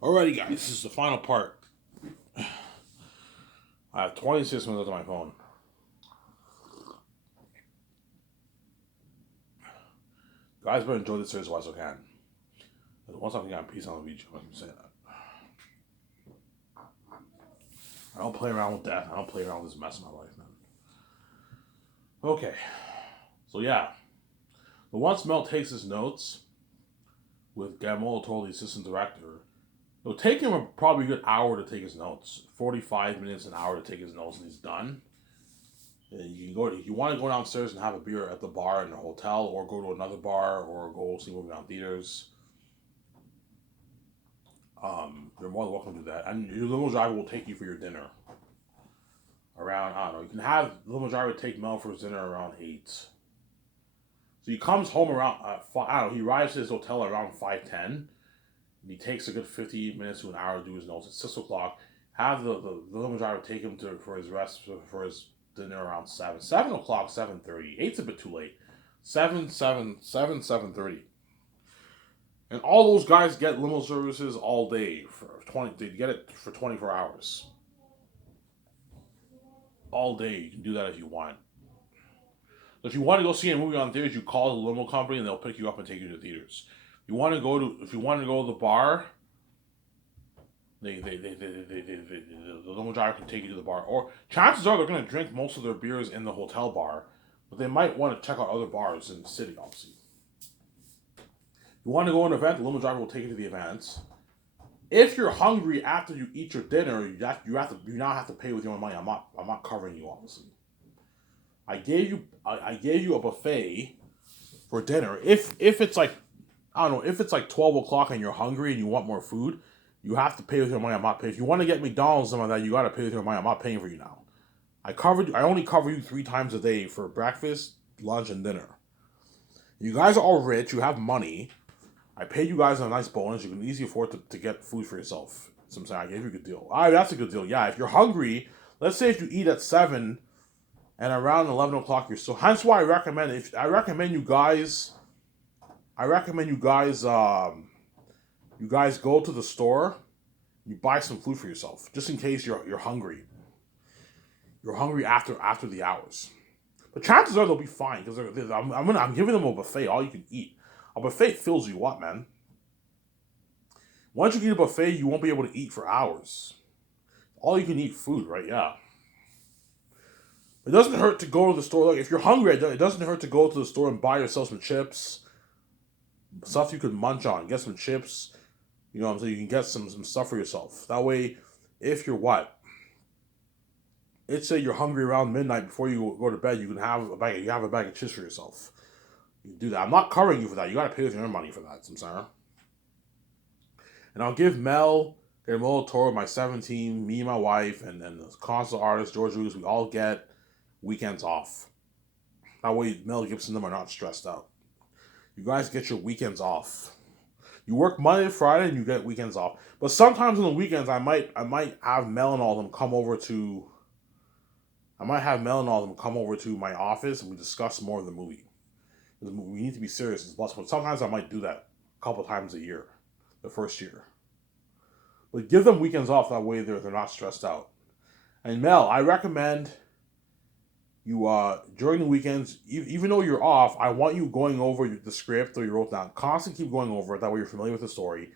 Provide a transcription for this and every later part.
Alrighty, guys, this is the final part. I have 26 minutes on my phone. Guys, better enjoy this series while I can. Once I can get peace on the beach, I can say that. I don't play around with death. I don't play around with this mess in my life, man. Okay, so yeah. But once Mel takes his notes with Guillermo del the assistant director, it'll take him probably a good hour to take his notes. 45 minutes, an hour to take his notes, and he's done. And you can go if you want to go downstairs and have a beer at the bar in the hotel, or go to another bar, or go see a movie on theaters. You're more than welcome to do that. And your limo driver will take you for your dinner around, I don't know. You can have the limo driver take Mel for his dinner around 8. So he comes home around, I don't know, he arrives at his hotel around 5:10. And he takes a good 50 minutes to an hour to do his notes at 6 o'clock. Have the limo driver take him for his rest, for his dinner around 7. 7 o'clock, 7:30. 8's a bit too late. 7:30. And all those guys get limo services all day for 20. They get it for 24 hours. All day, you can do that if you want. So if you want to go see a movie on theaters, you call the limo company and they'll pick you up and take you to the theaters. If you want to go to the bar, the limo driver can take you to the bar. Or chances are they're going to drink most of their beers in the hotel bar, but they might want to check out other bars in the city, obviously. If you want to go to an event, the limo driver will take you to the event. If you're hungry after you eat your dinner, you now have to pay with your own money. I'm not covering you, obviously. I gave you a buffet for dinner. If it's like, I don't know, if it's like 12 o'clock and you're hungry and you want more food, you have to pay with your money. I'm not paying. If you want to get McDonald's, something like that, you got to pay with your money. I'm not paying for you now. I only cover you 3 times a day for breakfast, lunch, and dinner. You guys are all rich. You have money. I paid you guys a nice bonus. You can easily afford to get food for yourself. So I'm saying I gave you a good deal. All right, that's a good deal. Yeah, if you're hungry, let's say if you eat at 7 and around 11 o'clock you're so. Hence why I recommend you guys. You guys go to the store. You buy some food for yourself, just in case you're hungry. You're hungry after the hours. But chances are they'll be fine because I'm giving them a buffet, all you can eat. A buffet fills you up, man. Once you eat a buffet, you won't be able to eat for hours. All you can eat food, right? Yeah. It doesn't hurt to go to the store. Like if you're hungry, it doesn't hurt to go to the store and buy yourself some chips, stuff you could munch on. Get some chips. You know what I'm saying? You can get some stuff for yourself. That way, if you're what? Let's say you're hungry around midnight before you go to bed, you can have a bag. You have a bag of chips for yourself. You can do that. I'm not covering you for that. You got to pay with your own money for that. I'm sorry. And I'll give Mel Guillermo Toro, my 17, me and my wife, and the concert artist George Lucas. We all get weekends off. That way, Mel Gibson and them are not stressed out. You guys get your weekends off. You work Monday to Friday and you get weekends off. But sometimes on the weekends, I might have Mel and all of them come over to. I might have Mel and all of them come over to my office and we discuss more of the movie. We need to be serious as possible. Sometimes I might do that a couple times a year, the first year. But give them weekends off, that way they're not stressed out. And Mel, I recommend you during the weekends, even though you're off, I want you going over the script or you wrote down. Constantly keep going over it. That way you're familiar with the story.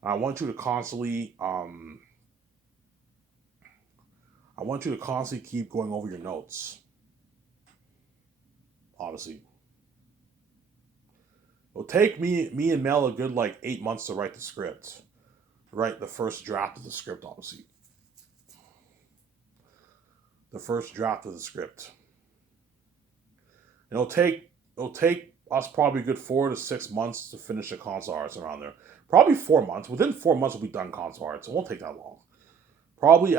I want you to constantly keep going over your notes. Obviously, it'll take me and Mel a good like 8 months to write the script. Write the first draft of the script, obviously. The first draft of the script. And it'll take us probably a good 4 to 6 months to finish the console arts around there. Probably 4 months. Within 4 months we'll be done console arts. It won't take that long. Probably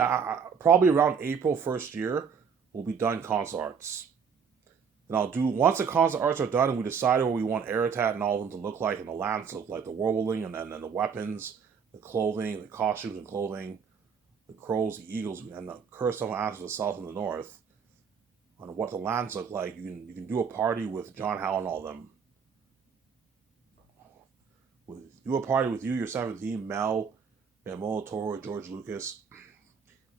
around April first year we'll be done console arts. And I'll do once the console arts are done and we decide what we want Aratat and all of them to look like and the lands to look like, the world building and then the weapons, the clothing, the costumes and clothing, the crows, the eagles, and the curse of answers to the south and the north. On what the lands look like, you can do a party with John Howe and all of them. Do a party with you, your 17, Mel, Yeah, Molitor, George Lucas.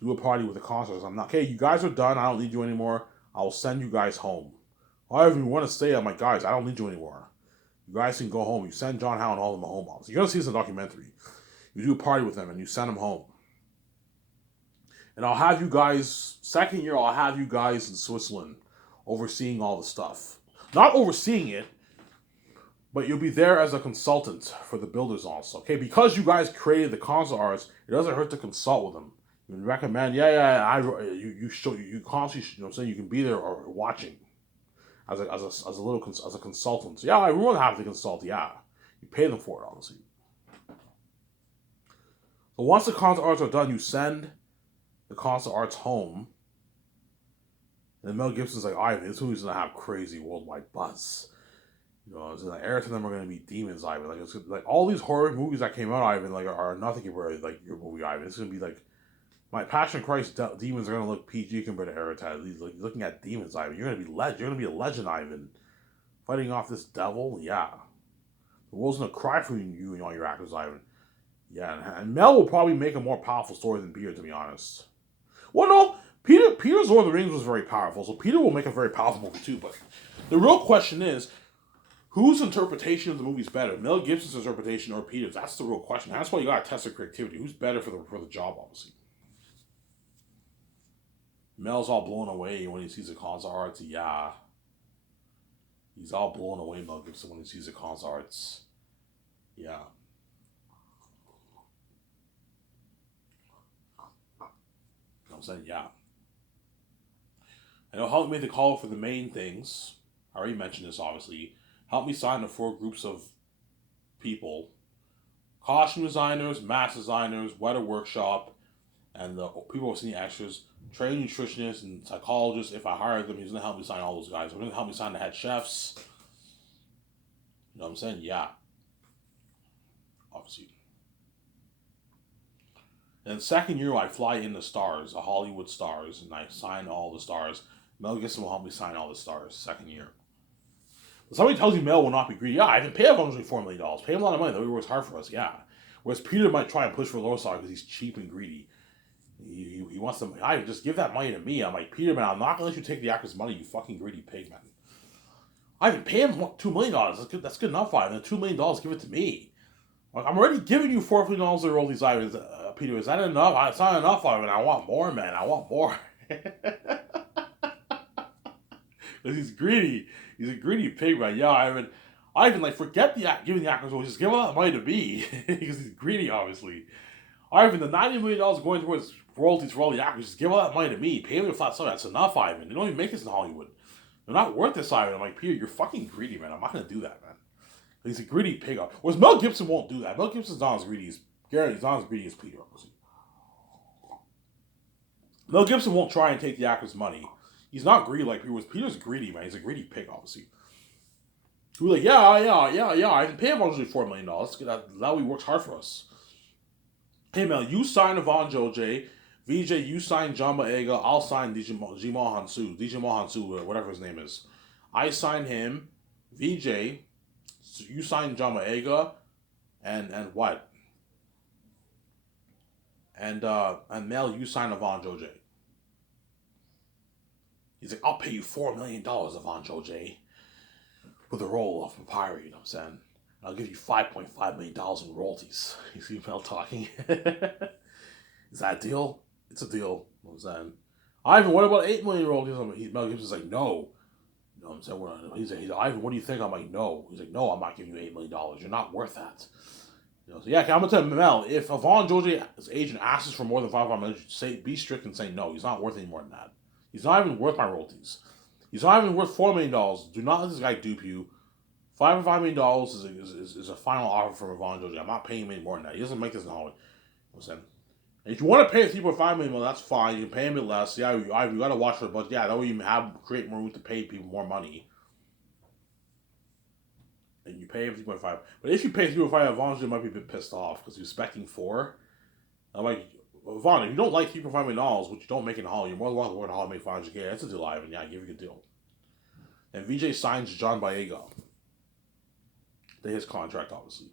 Do a party with the concerts. I'm not, okay, you guys are done. I don't need you anymore. I'll send you guys home. However you want to stay, I'm like, guys, I don't need you anymore. You guys can go home. You send John Howe and all of them home. You're going to see this in the documentary. You do a party with them and you send them home. And I'll have you guys, second year, I'll have you guys in Switzerland overseeing all the stuff. Not overseeing it, but you'll be there as a consultant for the builders also. Okay, because you guys created the console arts, it doesn't hurt to consult with them. You recommend, you constantly, you know what I'm saying, you can be there or watching as a consultant. Yeah, everyone have to consult. Yeah, you pay them for it, obviously. So once the console arts are done, you send the console arts home. And Mel Gibson's like, Ivan, this movie's gonna have crazy worldwide buzz. You know, it's like Eric and them are gonna be demons, Ivan. Like it's like all these horror movies that came out, Ivan, like are nothing compared to like your movie, Ivan. It's gonna be like my Passion Christ demons are gonna look PG compared to Eritaz. He's like looking at demons, Ivan. You're gonna be a legend, Ivan. Fighting off this devil, yeah. The world's gonna cry for you and all your actors, Ivan. Yeah, and Mel will probably make a more powerful story than Peter, to be honest. Well, no, Peter's Lord of the Rings was very powerful, so Peter will make a very powerful movie too. But the real question is, whose interpretation of the movie is better, Mel Gibson's interpretation or Peter's? That's the real question. That's why you gotta test their creativity. Who's better for the job, obviously. Mel's all blown away when he sees the console arts. Yeah, he's all blown away, Mel Gibson, when he sees the console arts. Yeah. You know what I'm saying? Yeah. I know how he made the call for the main things. I already mentioned this, obviously. Help me sign the 4 groups of people: costume designers, mask designers, weather workshop, and the people who see extras, trained nutritionists and psychologists. If I hire them, he's going to help me sign all those guys. He's going to help me sign the head chefs. You know what I'm saying? Yeah. Obviously. And the second year, I fly in the stars, the Hollywood stars, and I sign all the stars. Mel Gibson will help me sign all the stars. Second year. But somebody tells you Mel will not be greedy. Yeah, I can pay him $104 million. Pay him a lot of money. That he works hard for us. Yeah. Whereas Peter might try and push for a lower salary because he's cheap and greedy. He wants them. I just give that money to me. I'm like, Peter, man, I'm not gonna let you take the actor's money. You fucking greedy pig, man. I can pay him $2 million. That's good enough. I $2 million. Give it to me. Like, I'm already giving you $4 million to roll these items. Peter, is that enough? It's not enough, Ivan. I want more, man. I want more. Because he's greedy. He's a greedy pig, man. Yeah, Ivan, like, forget giving the actors roles. Just give all that money to me. Because he's greedy, obviously. Ivan, the $90 million going towards royalties for all the actors, just give all that money to me. Pay me a flat sum. That's enough, Ivan. They don't even make this in Hollywood. They're not worth this, Ivan. I'm like, Peter, you're fucking greedy, man. I'm not going to do that, man. He's a greedy pig. Whereas Mel Gibson won't do that. Mel Gibson's not as greedy as Gary. He's not as greedy as Peter, obviously. Mel Gibson won't try and take the actor's money. He's not greedy like Peter was. Peter's greedy, man. He's a greedy pig, obviously. Who's like, yeah. I can pay him $4 million. That way he works hard for us. Hey, Mel, you sign Yvonne Joje. VJ, you sign John Boyega. I'll sign DJ Mohansu, whatever his name is. I sign him. VJ, you sign John Boyega. And what? And Mel, you sign Yvonne Joje. He's like, I'll pay you $4 million, Yvonne Joje, for the role of Papyri, you know what I'm saying? I'll give you $5.5 million in royalties. You see Mel talking? Is that a deal? It's a deal. You know what I'm saying? Ivan, what about $8 million royalties? Mel Gibson's like, no. You know what I'm saying? He's like, Ivan, what do you think? I'm like, no. He's like, no, I'm not giving you $8 million. You're not worth that. You know, so yeah, I'm gonna tell Mel, if Yvonne Joje's agent asks for more than $5 million, be strict and say no. He's not worth any more than that. He's not even worth my royalties. He's not even worth $4 million. Do not let this guy dupe you. $5 million is a final offer from Yvonne Joje. I'm not paying him any more than that. He doesn't make this knowledge. You know what I'm saying? And if you want to pay $3.5 million, that's fine. You can pay him a bit less. Yeah, you got to watch for it, but yeah, that way you create more room to pay people more money. And you pay him $3.5. But if you pay $3.5, Yvonne Joje might be a bit pissed off because you're expecting $4. I'm like, Yvonne, if you don't like $3.5 million, which you don't make in Hollywood, you're more than welcome to go to Hollywood and make $500K. That's a deal, Ivan. Yeah, I give you a good deal. And VJ signs John Boyega. His contract, obviously.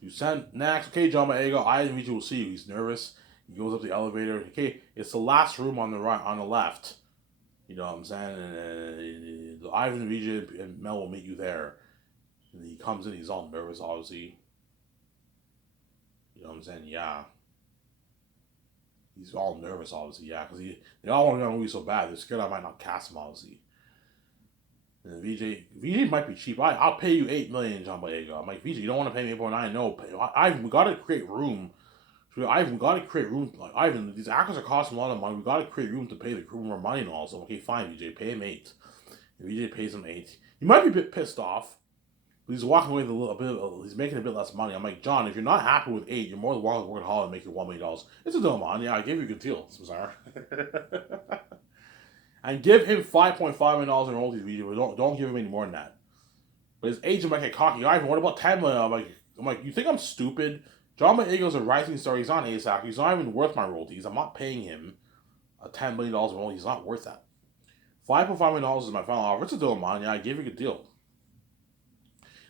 You send next. Okay, John Boyega, Ivan Vijay will see you. He's nervous. He goes up the elevator. Okay, it's the last room on the right, on the left. You know what I'm saying? And Ivan Vijay and Mel will meet you there. And he comes in. He's all nervous, obviously. You know what I'm saying? Yeah. He's all nervous, obviously. Yeah, because they all want to go on the movie so bad. They're scared I might not cast him, obviously. And VJ might be cheap. I'll pay you $8 million, John Boyega. I'm like, VJ, you don't want to pay me 8.9? No, Ivan, we got to create room. Ivan, we got to create room. Like, Ivan, these actors are costing a lot of money. We got to create room to pay the crew more money and all. So, okay, fine, VJ, pay him 8. And VJ pays him 8. He might be a bit pissed off. But he's walking away with a little bit. He's making a bit less money. I'm like, John, if you're not happy with 8, you're more than welcome to work at Hollywood and make your $1 million. It's a deal, man. Yeah, I gave you a good deal. I'm sorry. And give him $5.5 million in royalties, VJ. But don't give him any more than that. But his agent might get cocky. Ivan, what about $10 million? I'm like, you think I'm stupid? John Boyega's a rising star. He's not ASAP. He's not even worth my royalties. I'm not paying him a $10 million royalties. He's not worth that. $5.5 million is my final offer. It's a deal, man. Yeah, I gave you a good deal.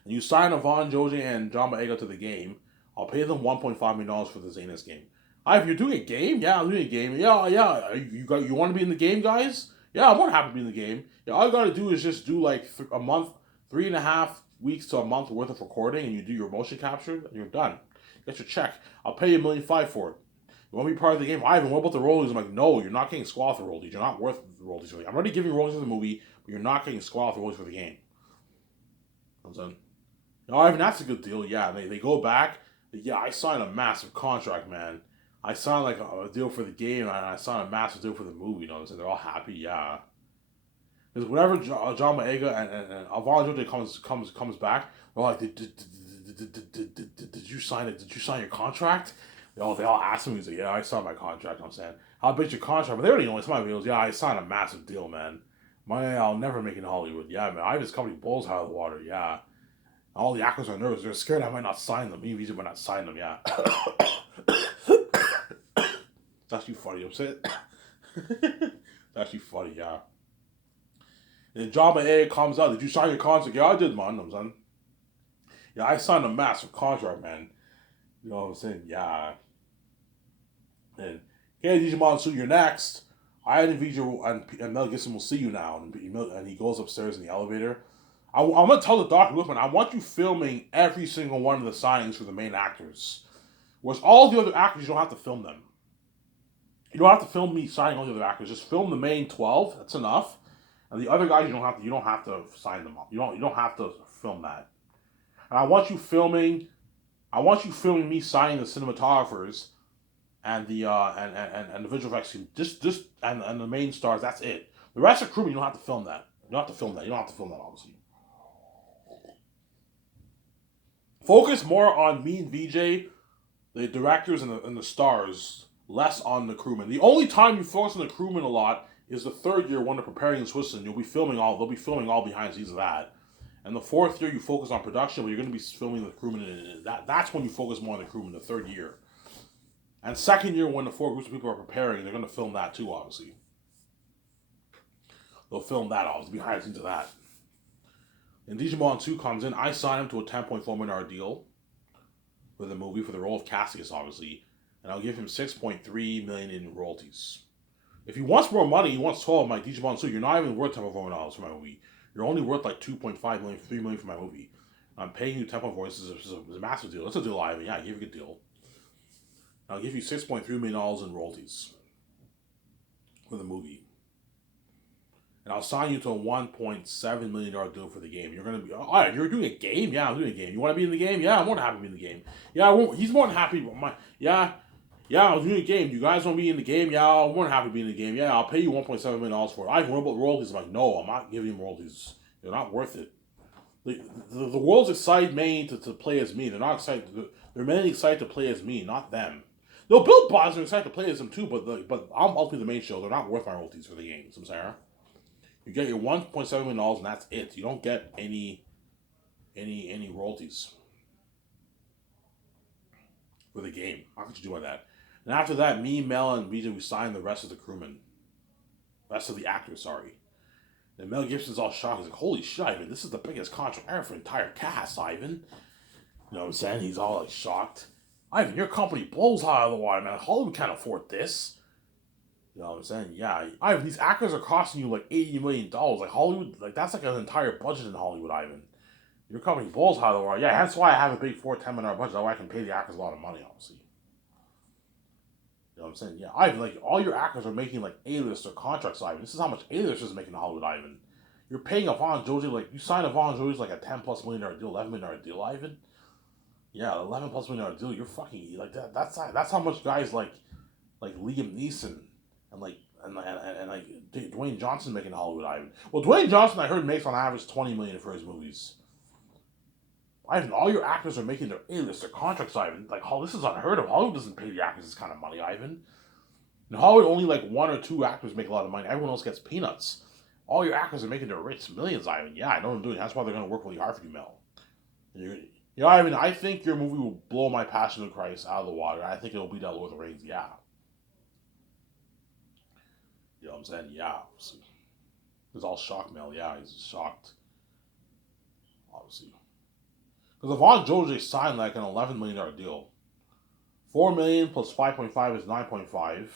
And you sign Yvonne Joji and John Boyega to the game. I'll pay them $1.5 million for the Zanus game. If you're doing a game, yeah, I'm doing a game. Yeah. You want to be in the game, guys? Yeah, I'm more happy to be in the game. Yeah, all you gotta do is just do like a month, 3.5 weeks to a month worth of recording, and you do your motion capture, and you're done. Get your check. I'll pay you $1.5 million for it. You want to be part of the game? Ivan, what about the royalties? I'm like, no, you're not getting squat for royalties. You're not worth the royalties for the game. I'm already giving royalties for the movie, but you're not getting squat for royalties for the game. I'm saying, no, Ivan, that's a good deal. Yeah, they go back. Yeah, I signed a massive contract, man. I signed like a deal for the game, and I signed a massive deal for the movie. You know what I'm saying? They're all happy, yeah. Because whenever John Boyega and Yvonne Joji comes back, they're like, did you sign it? Did you sign your contract? They all ask him. He's like, yeah, I signed my contract. I'm saying, how big's your contract? But they already know it's my videos. Yeah, I signed a massive deal, man. I'll never make it in Hollywood. Yeah, man. I just company blows out of the water. Yeah. All the actors are nervous. They're scared I might not sign them. Me and Visa might not sign them. Yeah. It's actually funny. I'm saying. It's actually funny. Yeah. And John Boyega comes out. Did you sign your contract? Yeah, I did, man. I'm saying. Yeah, I signed a massive contract, man. You know what I'm saying? Yeah. And hey, DJ Monsoon, you're next. I and Vijay and Mel Gibson will see you now. And he goes upstairs in the elevator. I'm going to tell the doctor, look, man, I want you filming every single one of the signings for the main actors. Whereas all the other actors, you don't have to film them. You don't have to film me signing all the other actors. Just film the main 12. That's enough. And the other guys, you don't have to sign them up. You don't have to film that. And I want you filming me signing the cinematographers and the and the visual effects team. Just and the main stars. That's it. The rest of the crew, you don't have to film that. You don't have to film that. Obviously. Focus more on me and VJ, the directors and the stars, less on the crewmen. The only time you focus on the crewmen a lot is the third year when they're preparing in Switzerland. They'll be filming all behind the scenes of that. And the fourth year you focus on production, but you're going to be filming the crewmen. And that's when you focus more on the crewmen, the third year. And second year, when the four groups of people are preparing, they're going to film that too, obviously. They'll film that, obviously, behind the scenes of that. And Digimon 2 comes in. I sign him to a $10.4 million deal for the movie, for the role of Cassius, obviously. And I'll give him $6.3 million in royalties. If he wants more money, he wants 12. I'm like, Digimon 2, you're not even worth $10.4 million for my movie. You're only worth like $2.5 million, $3 million for my movie. I'm paying you $10.4. This is a massive deal. That's a deal, Ivan. Yeah, I gave you a good deal. I'll give you $6.3 million in royalties for the movie. And I'll sign you to a $1.7 million deal for the game. You're going to be, all right, you're doing a game? Yeah, I'm doing a game. You want to be in the game? Yeah, I'm more than happy to be in the game. Yeah, he's more than happy. Yeah, I'm doing a game. You guys want to be in the game? Yeah, I'm more than happy to be in the game. Yeah, I'll pay you $1.7 million for it. I what about royalties? I'm like, no, I'm not giving him royalties. They're not worth it. The world's excited mainly to play as me. They're not excited. They're mainly excited to play as me, not them. No, Bill Bosner excited to play as them too, but I'm ultimately the main show. They're not worth my royalties for the games. I'm sorry. You get your $1.7 million and that's it. You don't get any royalties for the game. How could you do like that? And after that, me, Mel, and BJ, we signed the rest of the crewmen. Rest of the actors, sorry. And Mel Gibson's all shocked. He's like, holy shit, Ivan, this is the biggest contract ever for the entire cast, Ivan. You know what I'm saying? He's all like shocked. Ivan, your company blows out of the water, man. Hollywood can't afford this. You know what I'm saying? Yeah, Ivan, these actors are costing you like $80 million. Like Hollywood, like that's like an entire budget in Hollywood, Ivan. Your company blows out of the water. Yeah, that's why I have a big 4 10 million budget. That way I can pay the actors a lot of money, obviously. You know what I'm saying? Yeah, Ivan, like all your actors are making like A-list or contracts, Ivan. This is how much A-list is making in Hollywood, Ivan. You're paying Yvonne Joji, like you signed Yvonne Joji like a $10+ million deal, $11 million deal, Ivan. Yeah, $11+ million deal. You're fucking like that. That's how much guys like Liam Neeson and like Dwayne Johnson making Hollywood, Ivan. Well, Dwayne Johnson I heard makes on average 20 million for his movies. Ivan, all your actors are making their A-list, their contracts, Ivan. Like, oh, this is unheard of. Hollywood doesn't pay the actors this kind of money, Ivan. In Hollywood, only like one or two actors make a lot of money. Everyone else gets peanuts. All your actors are making their rich millions, Ivan. Yeah, I know what I'm doing. That's why they're gonna work really hard for you, Mel. Yeah, Ivan, I think your movie will blow my Passion of Christ out of the water. I think it'll beat out Lord of the Rings. Yeah, you know what I'm saying? Yeah, he's all shocked, Mel. Yeah, he's shocked, obviously. Because Yvonne Joji signed like an $11 million deal. 4 million plus 5.5 is 9.5,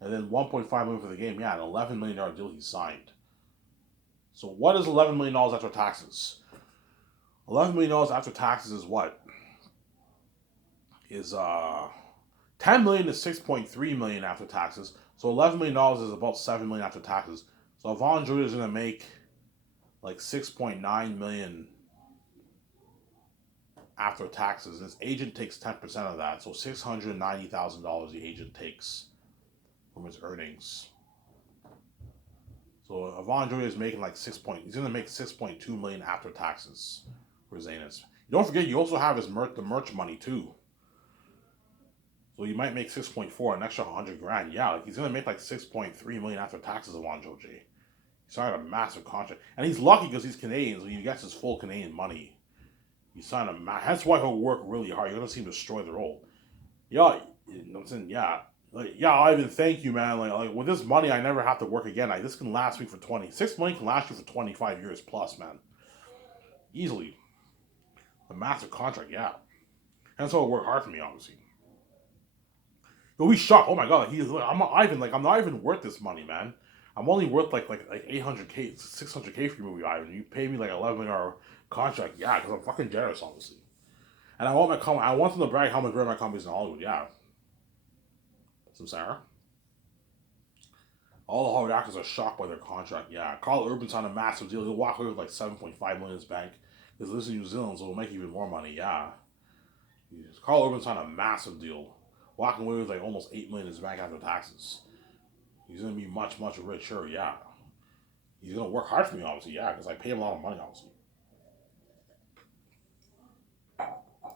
and then 1.5 million for the game. Yeah, an $11 million deal he signed. So what is $11 million after taxes? $11 million after taxes is what? Is 10 million is 6.3 million after taxes. So $11 million is about 7 million after taxes. So Yvonne Joji is gonna make like 6.9 million after taxes. His agent takes 10% of that, so $690,000 the agent takes from his earnings. So Yvonne Joji is making like he's gonna make 6.2 million after taxes for Zanus. Don't forget you also have the merch money too. So you might make 6.4, an extra 100 grand. Yeah, like he's gonna make like 6.3 million after taxes Yvonne Joji. He signed a massive contract. And he's lucky because he's Canadian, so he gets his full Canadian money. He signed that's why he'll work really hard. You're gonna see him destroy the role. Yeah, you know what I'm saying? Yeah. Like, yeah, Ivan, thank you, man. Like with this money, I never have to work again. This can last me for 6 million can last you for 25 years plus, man. Easily. A massive contract, yeah. And so it worked hard for me, obviously. But we shocked. Oh my god, I'm not Ivan. Like I'm not even worth this money, man. I'm only worth like 800K, 600K for your movie, Ivan. You pay me like 11 million contract, yeah, because I'm fucking generous, obviously. And I want them to brag how much better my company's in Hollywood, yeah. Some Sarah. All the Hollywood actors are shocked by their contract. Yeah, Carl Urban signed a massive deal. He'll walk away with like 7.5 million in his bank. He lives in New Zealand, so he'll make even more money. Yeah, Carl Urban signed a massive deal, walking away with like almost 8 million in his bank after taxes. He's gonna be much richer. Yeah, he's gonna work hard for me, obviously. Yeah, because I pay him a lot of money, obviously.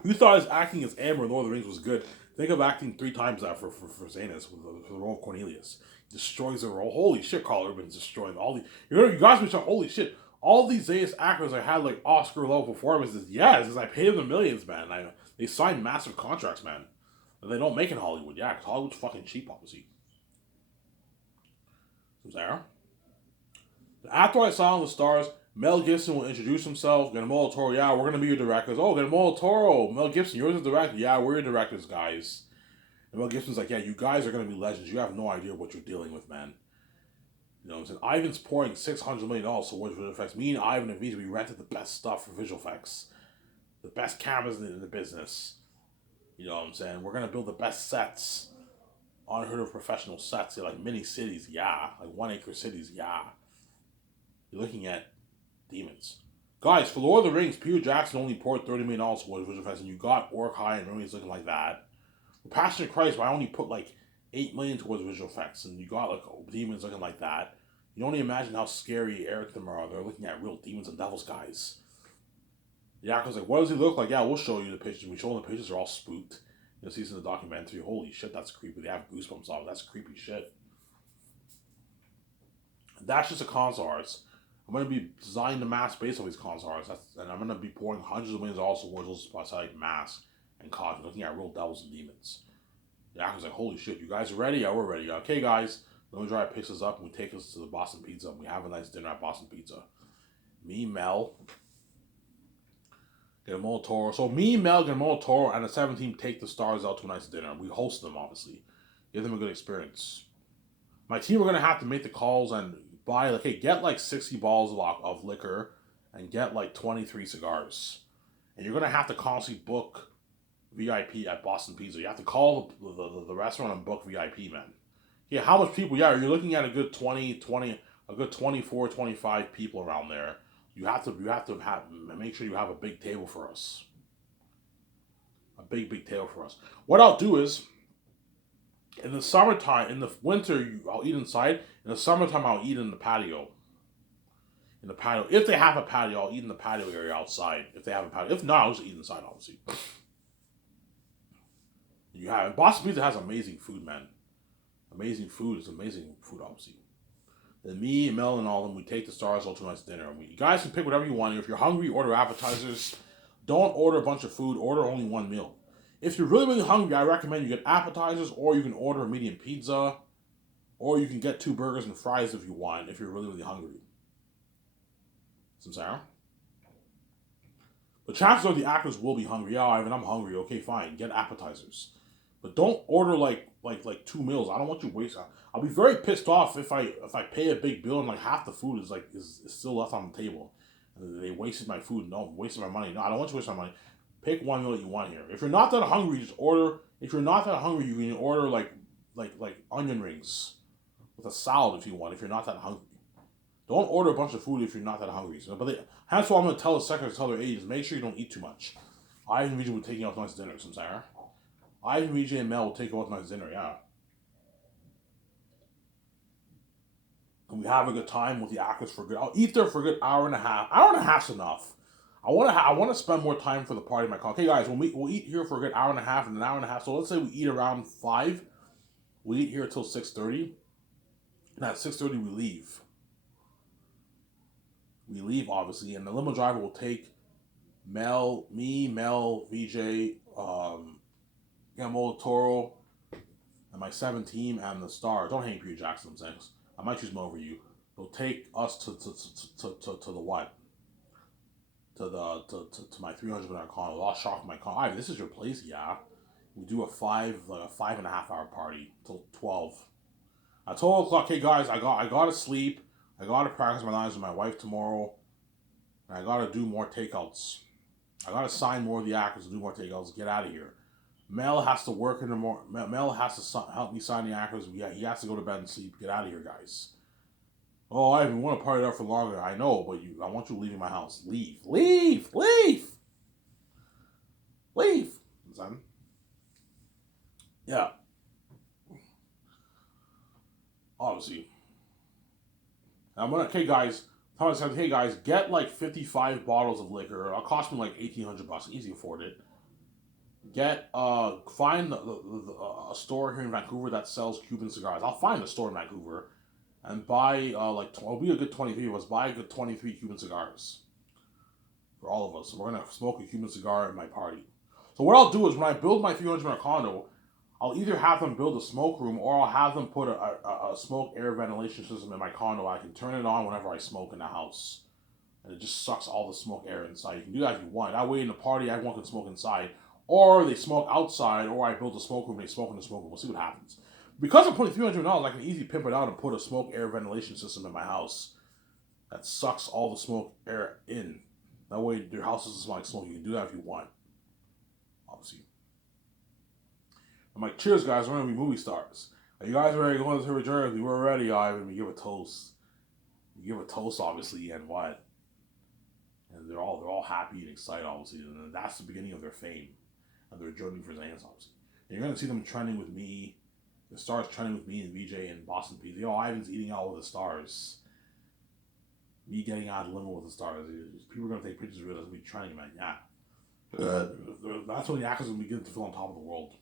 Who thought his acting as Amber in Lord of the Rings was good? Think of acting 3 times that for Zanus for the role of Cornelius. Destroys the role. Holy shit, Carl Urban's destroying all the. You guys be shocked. Holy shit. All these Zanus actors I had like Oscar level performances. Yeah, because I paid them the millions, man. They signed massive contracts, man. That they don't make in Hollywood. Yeah, because Hollywood's fucking cheap, obviously. Sarah? After I saw the stars, Mel Gibson will introduce himself. Guillermo del Toro, yeah, we're gonna be your directors. Oh, Guillermo del Toro, Mel Gibson, you're the director. Yeah, we're your directors, guys. And Mel Gibson's like, yeah, you guys are gonna be legends. You have no idea what you're dealing with, man. You know what I'm saying? Ivan's pouring $600 million towards visual effects. Me and Ivan and Visa, we rented the best stuff for visual effects, the best cameras in the business. You know what I'm saying? We're gonna build the best sets, unheard of professional sets. They're like mini cities, yeah, like 1 acre cities, yeah. You're looking at demons. Guys, for Lord of the Rings, Peter Jackson only poured $30 million towards visual effects, and you got Orc-High and Remy's looking like that. For Passion of Christ, I only put like 8 million towards visual effects, and you got like demons looking like that. You only imagine how scary Eric them are. They're looking at real demons and devils, guys. The actor's like, what does he look like? Yeah, we'll show you the pictures. We show them the pictures, are all spooked. You'll see this in the documentary. Holy shit, that's creepy. They have goosebumps off. That's creepy shit. That's just a console arts. I'm going to be designing the mask based on these console arts. And I'm going to be pouring hundreds of millions also towards those prosthetic masks and costumes, looking at real devils and demons. The actor's like, holy shit, you guys are ready? Yeah, we're ready. Okay, guys, let me drive picks us up and we take us to the Boston Pizza and we have a nice dinner at Boston Pizza. Me, Mel, Get a Molotoro. So me, Mel, get a Molotoro, and the 17 take the stars out to a nice dinner. We host them, obviously. Give them a good experience. My team are gonna have to make the calls and buy like, hey, get like 60 bottles of liquor and get like 23 cigars. And you're gonna have to constantly book VIP at Boston Pizza. You have to call the restaurant and book VIP, man. Yeah, how much people? Yeah, you're looking at a good 20, a good 24, 25 people around there. You have to make sure you have a big table for us. A big table for us. What I'll do is in the summertime, in the winter, I'll eat inside. In the summertime, I'll eat in the patio. In the patio, if they have a patio, I'll eat in the patio area outside. If they have a patio, if not, I'll just eat inside. Obviously, you have Boston Pizza has amazing food, man. Amazing food. It's amazing food, obviously. Then me, Mel, and all of them, we take the stars out to a nice dinner. You guys can pick whatever you want. If you're hungry, order appetizers. Don't order a bunch of food. Order only one meal. If you're really hungry, I recommend you get appetizers, or you can order a medium pizza, or you can get 2 burgers and fries if you want. If you're really hungry. Some Sarah. But chances are the actors will be hungry. Yeah, Ivan, I'm hungry. Okay, fine. Get appetizers. But don't order like 2 meals. I don't want you to waste. I'll be very pissed off if I pay a big bill and like half the food is still left on the table. They wasted my food. No, wasted my money. No, I don't want you to waste my money. Pick one meal that you want here. If you're not that hungry, just order. If you're not that hungry, you can order like onion rings with a salad if you want. If you're not that hungry, don't order a bunch of food if you're not that hungry. So, but that's what I'm gonna tell the secretaries, tell their agents. Make sure you don't eat too much. I and VJ will take you out to nice dinner, Sarah. I and VJ and Mel will take you out to nice dinner. Yeah. And we have a good time with the actors for good. I'll eat there for a good hour and a half. Hour and a half's enough. I want to spend more time for the party in my car. Okay, guys, we'll eat here for a good hour and a half and an hour and a half. So let's say we eat around 5. We eat here until 6:30. And at 6:30 we leave. We leave obviously, and the limo driver will take Mel, VJ, Guillermo Toro, and my 7 team and the stars. Don't hang Peter Jackson, I'm saying. I might choose Mel over you. They'll take us to the what? To my 300 condo. I'll shock my condo. This is your place, yeah. We do a 5.5 hour party till 12. At 12 o'clock, hey guys, I gotta sleep. I gotta practice my lines with my wife tomorrow. And I gotta do more takeouts. I gotta sign more of the actors and do more takeouts. Get out of here. Mel has to work in the morning. Mel has to help me sign the actors. Yeah, he has to go to bed and sleep. Get out of here, guys. Oh, I even want to party out for longer. I know, but I want you leaving my house. Leave. Son. Yeah. Obviously. I'm gonna. Okay, guys. Thomas said, "Hey guys, get like 55 bottles of liquor. It'll cost me like $1,800. Easy to afford it. Get find a store here in Vancouver that sells Cuban cigars. I'll find a store in Vancouver, and buy it'll be a good 23 of us. Buy a good 23 Cuban cigars for all of us. So we're gonna smoke a Cuban cigar at my party. So what I'll do is when I build my 300 condo, I'll either have them build a smoke room or I'll have them put a smoke air ventilation system in my condo. I can turn it on whenever I smoke in the house. And it just sucks all the smoke air inside. You can do that if you want. That way in the party, everyone can smoke inside. Or they smoke outside, or I build a smoke room and they smoke in the smoke room. We'll see what happens. Because I'm putting $300, I can easily pimp it out and put a smoke air ventilation system in my house that sucks all the smoke air in. That way your house doesn't smell like smoke. You can do that if you want. Obviously. I'm like, cheers, guys. We're going to be movie stars. Are you guys ready to go on this journey? We're ready, Ivan. We give a toast. We give a toast, obviously, and what? And they're all happy and excited, obviously. And that's the beginning of their fame. And their journey for Zans, obviously. And you're going to see them trending with me. The stars trending with me and VJ and Boston Pizza. Yo, Ivan's eating out with the stars. Me getting out of the limo with the stars. People are going to take pictures of it. It's going to be trending, man. Yeah. That's when the actors will begin to feel on top of the world.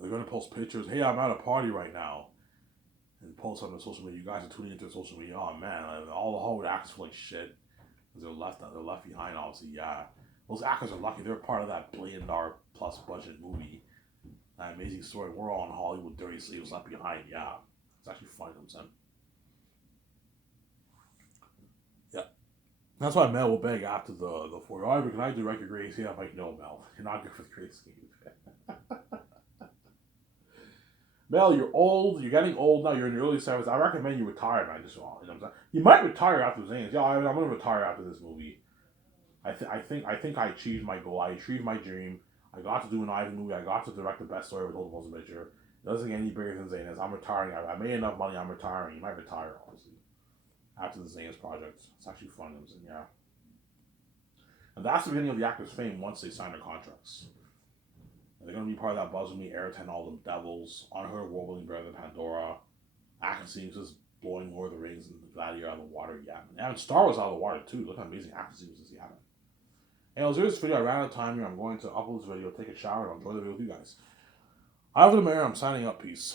They're going to post pictures. Hey, I'm at a party right now. And post on their social media. You guys are tuning into their social media. Oh, man. All the Hollywood actors feel like shit. Because they're left behind, obviously. Yeah. Those actors are lucky. They're part of that $1 billion plus budget movie. That amazing story. We're all in Hollywood. Dirty Sleeves Left Behind. Yeah. It's actually funny, I'm saying. Yeah. That's why Mel will beg after the four. Oh, can I direct your grades? Yeah, I'm like, no, Mel, you're not good for the grade scheme. Mel, you're old. You're getting old now. You're in your early 70s. I recommend you retire, man. Just well, you know what I'm saying? You might retire after Zane's. Yeah, I'm gonna retire after this movie. I think I achieved my goal. I achieved my dream. I got to do an Ivan movie. I got to direct the best story with Old Most Adventure. It doesn't get any bigger than Zane's. I'm retiring. I made enough money. I'm retiring. You might retire, honestly, after the Zane's project. It's actually fun. Yeah. And that's the beginning of the actor's fame once they sign their contracts. And they're going to be part of that Buzz with Me, Airten, All Them Devils, Unheard World, Brother Pandora, Action Sequences, blowing Lord of the Rings and the Gladiator out of the water. Yeah, and Star Wars out of the water too. Look how amazing action sequences he had. Anyways, here's this video. I ran out of time here. I'm going to upload this video, take a shower, and I'll enjoy the video with you guys. Over the mirror, I'm signing up. Peace.